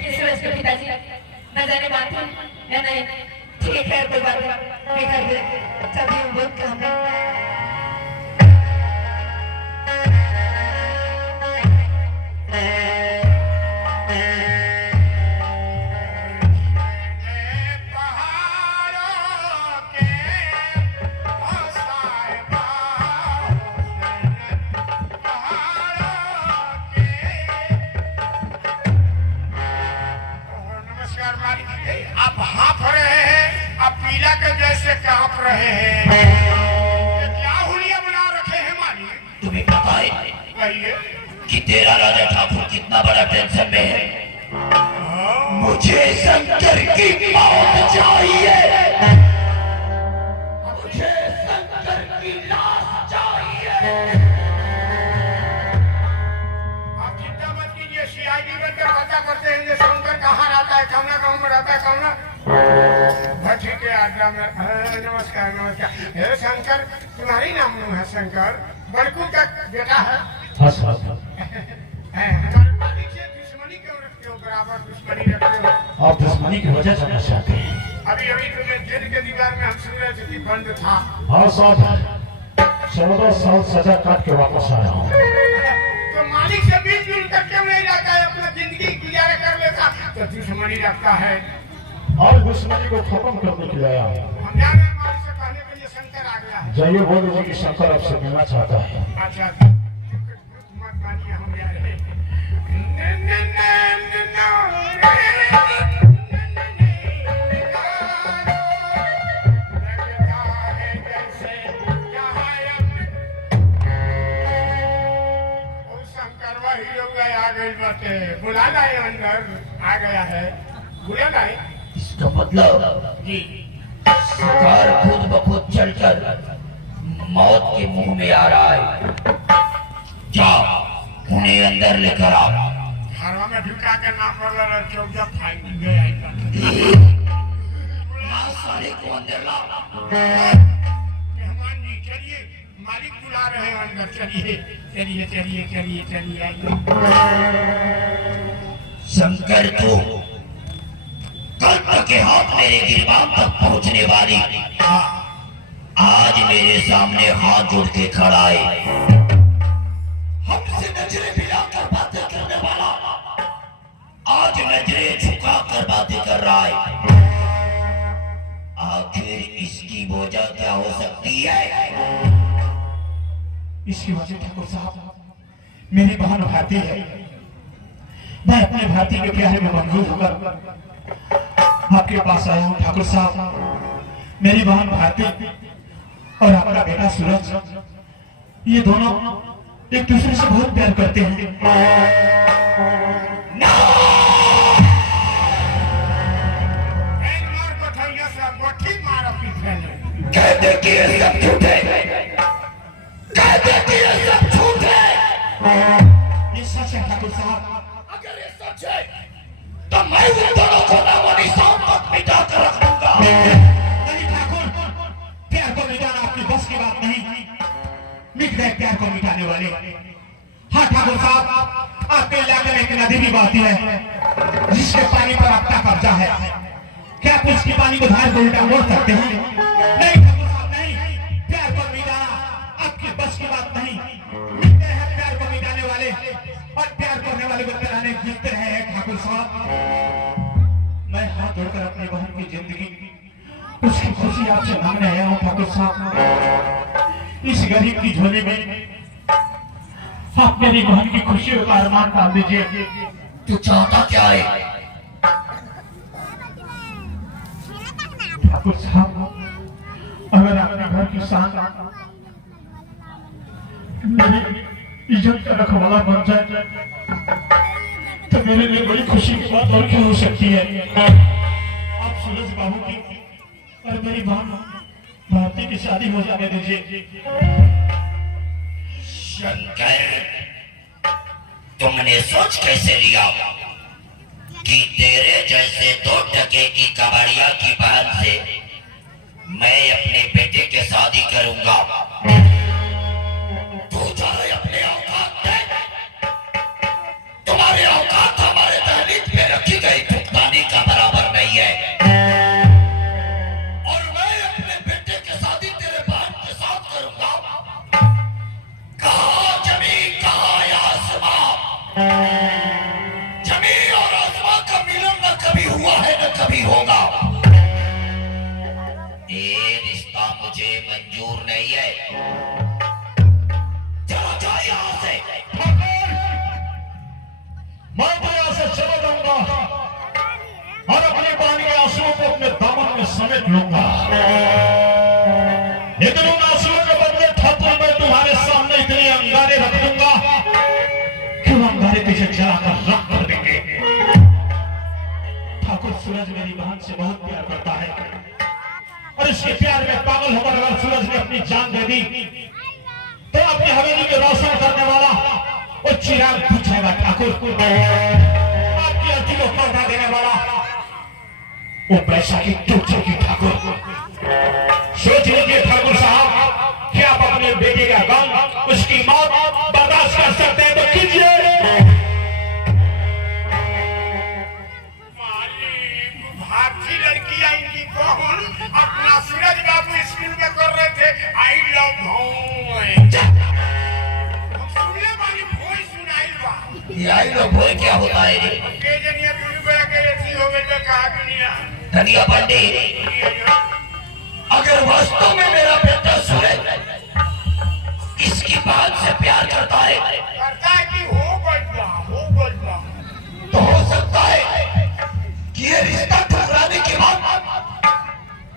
कि सूरज के पिताजी न जाने बात है या नहीं। ठीक है कोई बात नहीं, कर दे चलिए बहुत काम है। आप हाँफ रहे हैं, आप पीला के जैसे कांप रहे हैं। ये क्या हुलिया बना रखे हैं मालिक? तुम्हें पता है कहिए कि तेरा राजा ठाकुर कितना बड़ा टेंशन में है? मुझे शंकर की मौत चाहिए, मुझे शंकर की लाश चाहिए। आप चिंता मत कीजिए, सीआईडी बनकर पता करते हैं ये शंकर कहाँ रहता है, कौना गाँव में रहता है, कौना भट्टी के आज्ञा में। नमस्कार नमस्कार। हे शंकर, तुम्हारी नाम है शंकर, बड़कू का बेटा है। हमारे मालिक से दुश्मनी क्यों रखते हो, बराबर दुश्मनी रखते हो? आप दुश्मनी की वजह जानना चाहते हैं? अभी अभी तुम्हें जेल के दीवार में हम सुन रहे थे कि बंद था। हाँ साहब, 14 साल सजा काट के वापस आया हूँ। तो मालिक से मिलजुल कर क्यों नहीं रहता है, अपना जिंदगी गुजारा कर लेता? तो दुश्मनी रखता है। और दुश्मनी को खत्म करने के लिए आया हूँ। हम जा रहे हैं, मालिक से कहने के लिए शंकर आ गया है। जाइए बोल दीजिए कि शंकर आपसे मिलना चाहता है। अच्छा मत मानिए, हम जा रहे हैं। बुला लाए, अंदर आ गया है, बुला लाए। इसका मतलब जी शिकार खुद ब खुद चलकर मौत के मुंह में आ रहा है। जा उन्हें अंदर लेकर आओ। हरवा में ढुका के नाम पर चौजा फाइल गया साले को अंदर लाओ। मेहमान जी चलिए, मालिक बुला रहे हैं अंदर, चलिए चलिए चलिए चलिए चलिए आइए। शंकर तो कल्प के हाथ मेरे गिरबान तक पहुंचने वाली आज मेरे सामने हाथ जोड़ के खड़ा है। हमसे नजरें मिलाकर बातें करने वाला आज नजरें झुका कर बातें कर रहा है। आखिर इसकी वजह क्या हो सकती है? इसकी वजह ठाकुर साहब, मेरी बहन भारती है। मैं अपने भारती के प्यारे में मजबूर होकर आपके पास आया हूँ ठाकुर साहब। मेरी बहन भारती और आपका बेटा सूरज, ये दोनों एक दूसरे से बहुत प्यार करते हैं। कहते कि ये सब झूठ है, कहते कि ये सब झूठ है। ये सच है ठाकुर साहब। अगर ये सच है तो मैं उन दोनों को नामो निशान तक मिटा कर रख दूंगा। नहीं ठाकुर, प्यार को मिटाना आपकी बस की बात नहीं। मिट गए प्यार को मिटाने वाले। हाँ ठाकुर साहब, आपके इलाके में एक नदी भी बहती है जिसके पानी पर आपका कब्जा है। क्या आप उसकी पानी को धार को उल्टा मोड़ सकते हैं? नहीं ठाकुर साहब नहीं, प्यार को मिटाना आपकी बस की बात नहीं। मिटते हैं प्यार को मिटाने वाले और प्यार करने वाले को कराने जीतते रहे हैं ठाकुर साहब। मैं हाथ जोड़कर अपनी बहन की जिंदगी, उसकी खुशी आपसे मांगने आया हूँ ठाकुर साहब। इस गरीब की झोली में आप मेरी बहन की खुशी का अरमान डाल दीजिए। तू चाहता क्या है? ठाकुर साहब, अगर आपके घर की शान मेरी इज्जत का रखवाला बन जाए तो मेरे लिए बड़ी खुशी की बात और क्या हो सकती है। आप सूरज बाबू की और मेरी बहन भारती की शादी हो जाने दीजिए। शंकर, तुमने सोच कैसे लिया कि तेरे जैसे 2 टके की कबाड़िया की बहन से मैं अपने बेटे के शादी करूंगा? तू जाए अपने औकात में, तुम्हारे औकात हमारे दहलीज पे रखी गई जमीन और आसमान का मिलन न कभी हुआ है न कभी होगा। ये रिश्ता मुझे मंजूर नहीं है। चलो जाओ यहाँ से। मैं तो यहाँ से चला जाऊंगा और अपने पानी के आंसुओं को अपने दामन में समेट लूंगा, लेकिन उन आंसुओं के बदले ठाकुर मैं तुम्हारे सामने इतने अंगारे रख दूंगा कि वो अंगारे तुझे जलाकर राख कर देंगे। ठाकुर सूरज मेरी बहन से बहुत प्यार करता है और इसके प्यार में पागल होकर अगर सूरज ने अपनी जान दे दी तो अपनी हवेली के रोशन करने वाला वो चिराग बुझेगा। ठाकुर आपकी अर्जी को पर्दा देने वाला वो बैसाखी टूट चुकी। ठाकुर सोच लीजिए ठाकुर साहब कि आप अपने बेटे का गम उसकी मौत बर्दाश्त कर सकते हैं तो कीजिए। भारतीय लड़की आएंगी कौन? अपना सूरज बाबू स्कूल में कर रहे थे आई लव होम। सुनले वाली वॉइस सुनाई बा। ये आई लो बोल क्या होता है रे? के जनिया दुनु बड़ा के ऐसी हो गई तो कहा दुनिया धनिया पंडित, अगर वास्तव में मेरा बेटा सूरज इसकी बात से प्यार करता है कि हो गई बा तो हो सकता है कि ये रिश्ता ठुकराने के बाद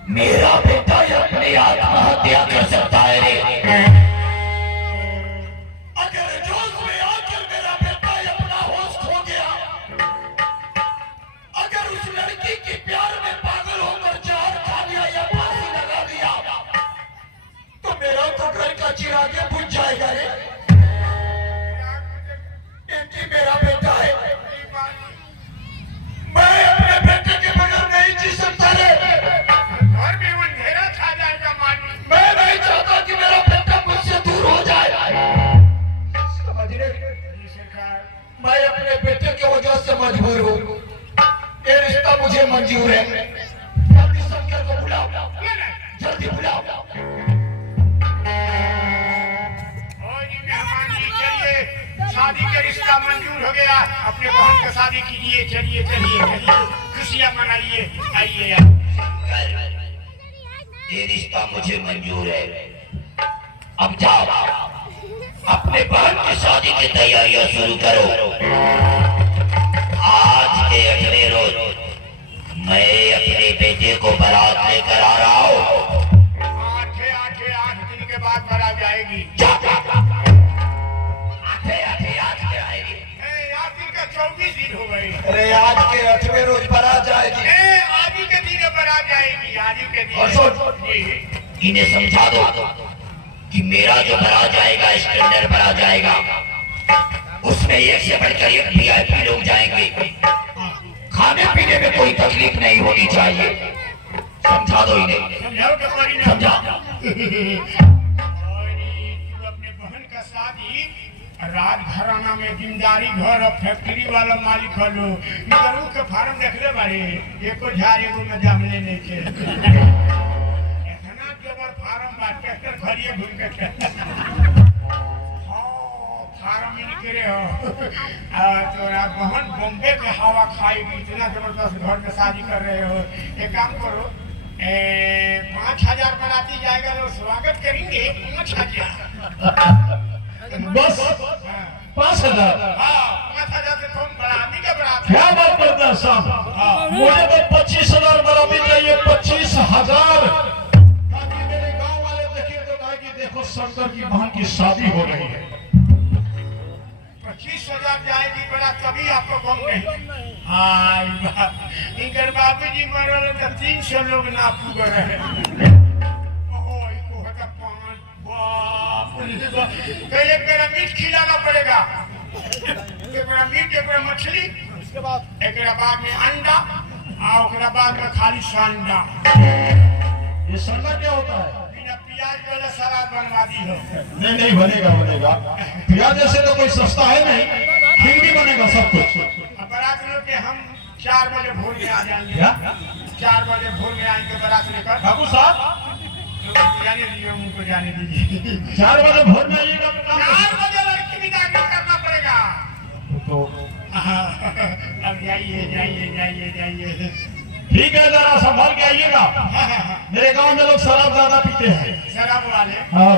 मेरा बेटा ये अपनी आत्महत्या कर सकता है रे। अगर जोश में आकर मेरा बेटा ये अपना होश खो गया, अगर उस लड़की के प्यार में पागल होकर जहर खा लिया या फांसी लगा दिया तो मेरा तो घर का चिराग बुझ जाएगा रे। क्योंकि मेरा बेटा है, मैं अपने बेटे के बगैर नहीं जी सकता रे। घर में अंधेरा छा जाएगा मानी। मैं नहीं चाहता कि मेरा बेटा मुझसे दूर हो जाए। समझ रहे? मैं अपने बेटे की वजह से मजबूर हूँ। ये रिश्ता मुझे मंजूर है। जल्दी शंकर को बुलाओ, जल्दी बुलाओ। शादी का रिश्ता मंजूर हो गया। अपने बहन का शादी कीजिए। चलिए चलिए चलिए, खुशियाँ मनाइए। आइए यार। ये रिश्ता मुझे मंजूर है। अब जाओ अपने बहन की शादी की तैयारियां शुरू करो। आज के अगले रोज मैं अपने बेटे को बारात लेकर आ रहा हूँ। 8 दिन के बाद बारात जाएगी। आज दिन का 24 दिन हो गए। अरे आज के 8वें रोज बारात जाएगी। आज ही के दिन बारात जाएगी। आज ही के दिन। और सुन, इन्हें समझा दो कि मेरा जो बारात जाएगा स्टैंडर्ड बारात जाएगा, उसमें एक से बढ़कर एक VIP लोग जाएंगे। खाने पीने में कोई तकलीफ नहीं होनी चाहिए। समझा दो इन्हें। समझाओ कि परी ना समझा। तू अपने बहन का शादी राज घराना में जिम्मेदारी घर और फैक्ट्री वाला मालिक हलो गरू के फार्म देखले बारे एको झाड़ एगो में जामले नहीं के इतना जबर फार्म बा ट्रैक्टर खड़िए घूम के हां फार्म ही निकले हो तोरा बहन बॉम्बे के हवा खाएगी। इतना जबरदस्त घर में शादी कर रहे हो। एक काम करो 5000 बनाती जाएगा तो स्वागत करेंगे। 5000 बस 5,000। हाँ 5000 से तुम बढ़ाने के बराबर। क्या बात करते हैं साहब? मुझे तो 25,000 बराबर चाहिए। 25,000 ताकि मेरे गांव वाले देखें तो कहे कि देखो शंकर की बहन की शादी हो रही है। 25,000 जाएगी बड़ा तभी आपको कम नहीं। इनकर बाबू जी मरल तो 300 लोग ना पूग रहे। तो एक मेरा मीट खिलाना पड़ेगा। एक मेरा मीट, एक मेरा मछली, उसके बाद एक बाद में अंडा और बाद में खाली संडा। ये संडा क्या होता है? बिना प्याज वाला सलाद बनवा दी हो। नहीं नहीं बनेगा। प्याज जैसे तो कोई सस्ता है नहीं, फिर भी बनेगा सब कुछ। बारात लोग के हम 4 बजे भोर में आ जाएंगे। 4 बजे भोर में आएंगे बारात लेकर। ठाकुर साहब जाने दीजिए, उनको जाने दीजिए। 4 बजे भोर में आइएगा। 4 बजे लड़की विदा करना पड़ेगा। तो अब जाइए जाइए जाइए जाइए। ठीक है, जरा संभाल के आइएगा। मेरे गांव में लोग शराब ज्यादा पीते हैं। शराब वाले हाँ,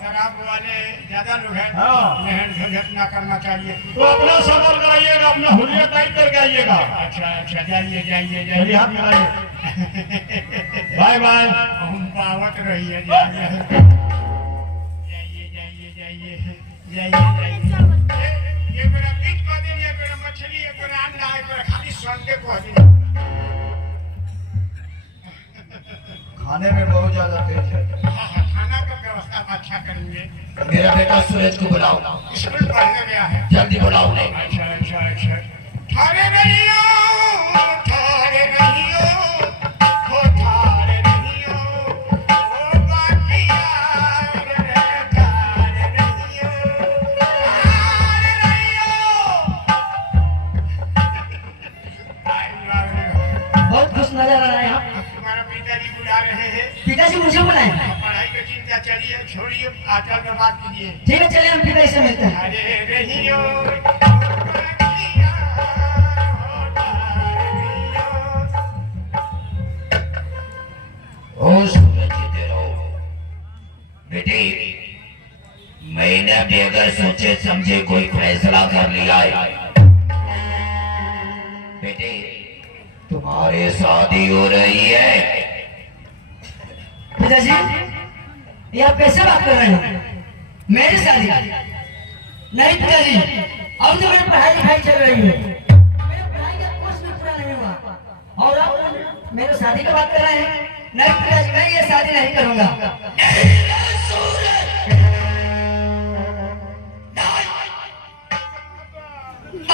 शराब वाले ज्यादा लोग हैं। हाँ। लहन झंझट ना करना चाहिए। तो अपना संभाल कर आइएगा, अपना हुलिया टाइट करके आइएगा। अच्छा अच्छा, जाइए जाइए मेरी जाइए। हाथ मिलाइए। Bye bye. हम पावत रहिए। जाइए जाइए जाइए जाइए जाइए। ये मेरा मीट कह देनी, ये मेरा मछली, ये मेरा अंडा, ये मेरा खाली संडे कह देनी। खाने में बहुत ज्यादा तेज है। खाना का व्यवस्था अच्छा करेंगे। मेरा बेटा सूरज को बुलाओ, स्कूल पढ़ने गया है। जल्दी बुलाओ उन्हें। अच्छा अच्छा अच्छा। ठारे नहीं हो, ठारे नहीं हो, हो ठारे नहीं हो, ओ बाकी यार रे, ठारे नहीं हो, ठारे नहीं हो। आई बात है। बहुत खुश नजर आ रहे हैं आप। अब तुम्हारा पिताजी बुला रहे हैं। पिताजी मुझे बुलाए। पढ़ाई की चिंता चलिए, छोड़िए, आटा का बात कीजिए। ठीक है, चलिए हम पिताजी से मिलते हैं। अरे नहीं हो, ओ सूरज इधर आओ। बेटी, मैंने बगैर सोचे समझे कोई फैसला कर लिया है। बेटी, तुम्हारी शादी हो रही है। पिताजी, ये आप कैसे बात कर रहे हैं? मेरी शादी नहीं पिताजी, अब तो मेरी पढ़ाई लिखाई चल रही है। मेरे पढ़ाई का कोर्स भी पूरा नहीं हुआ और आप मेरे शादी की बात कर रहे हैं? नहीं पिताजी, मैं ये शादी नहीं करूंगा।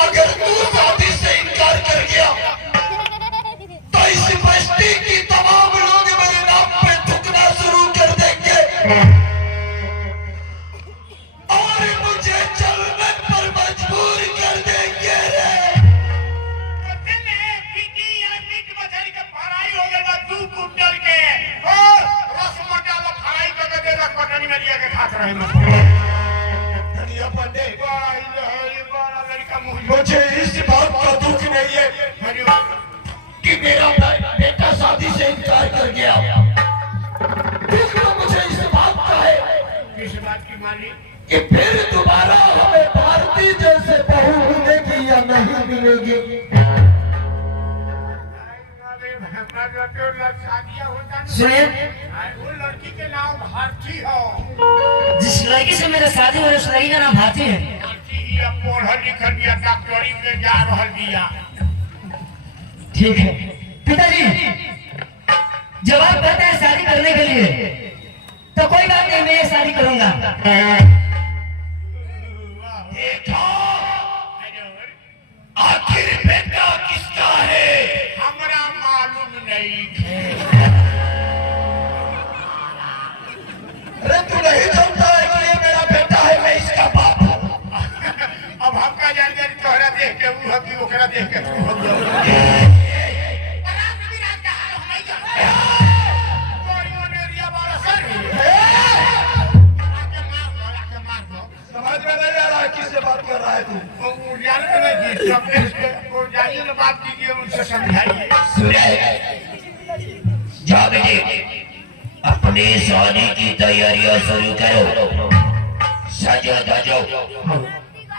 अगर तू शादी से इनकार कर गया तो इस बस्ती की तमाम लोग मेरे नाम पे थूकना शुरू कर देंगे और मुझे चलने पर मजबूर कर देंगे रे। मुझे इस बात का दुख नहीं है कि मेरा बेटा शादी से इनकार कर गया। दुख तो मुझे इस बात का है किस बात की मालिक? कि फिर दोबारा हमें भारती जैसे बहू मिलेगी या नहीं मिलेगी। सुनिए, वो लड़की के नाम भारती हो। जिस लड़की से मेरा शादी हो रही है उस लड़की का नाम भारती है। भारती या पढ़ल लिखल बिया, डॉक्टरी में जा रहल बिया। ठीक है पिताजी, जब आप कहते हैं शादी करने के लिए तो कोई बात नहीं, मैं ये शादी करूंगा। देखो, आखिर बेटा किसका है? हमरा मालूम नहीं है। अरे तू नहीं जानता है कि ये मेरा बेटा है, मैं इसका बाप हूँ। अब हमका जानकारी तोहरा देख के वो की ओकरा देख के तू हो गया। समझ में नहीं आ रहा है किससे बात कर रहा है तू? जाइए ना, बात कीजिए, उनसे समझाइए। जा बेटे, अपने शादी की तैयारियां शुरू करो। सजो धजो,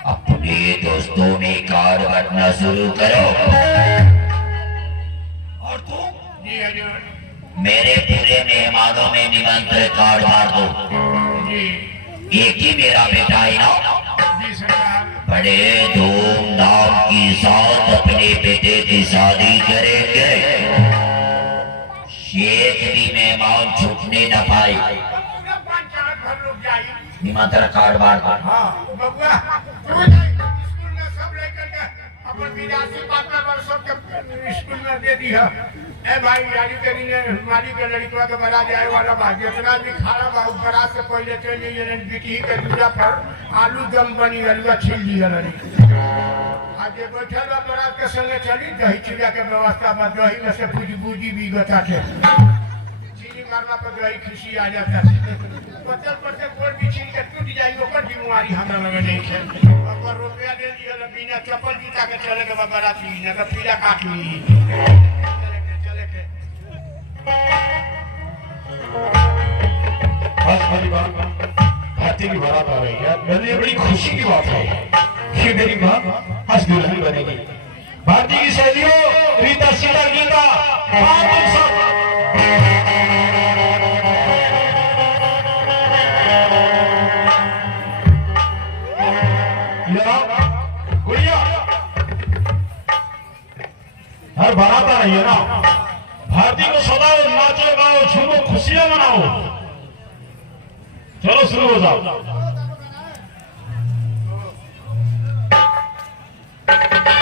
अपने दोस्तों में कार्ड बांटना शुरू करो। और तू जी हजूर। मेरे पूरे मेहमानों में निमंत्रण कार्ड मार दो। जी एक ही मेरा बेटा है ना, जी सरकार। बड़े धूमधाम के साथ अपने बेटे की शादी करेंगे। एक भी मेहमान छूटने न पाए। पूरा पंचायत भर लोग जाइए। निमंत्रण कार्ड बांट दो। हाँ बबुआ, स्कूल में सब लेकर के अपन विरासती पात्र पर सबके स्कूल में दे दी है। ए भाई, यानी करी ने हमारी के लड़का के बना जाए वाला बात जितना भी खाना बा बरात से पहले चले ये बिटी के दूजा पर आलू दम बनी हलवा छील दिया लड़ी। आज ये बैठल बा बरात के संगे चली, दही चिड़ा के व्यवस्था बा, दही में से पूजी बूजी भी गता थे। चीनी मारला पर जो है खुशी आ जाता है पचल पचल गोड़ भी छीन के टूट जाई ओकर बीमारी हमरा लगे नहीं है अगर रुपया दे दिया तो बिना चप्पल जूता के चले के बाराती न तो पीला काट ली चले के आज मेरी बात भारती की बारात आ रही है मेरे लिए बड़ी खुशी की बात है कि मेरी माँ आज दुल्हन बनेगी भारती की सहेलियों रीता सीता गीता तुम सब गुड़िया हर बारात आ रही है ना भारती को सदाओ नाचो गाओ झूमो खुशियां मनाओ चलो शुरू हो जाओ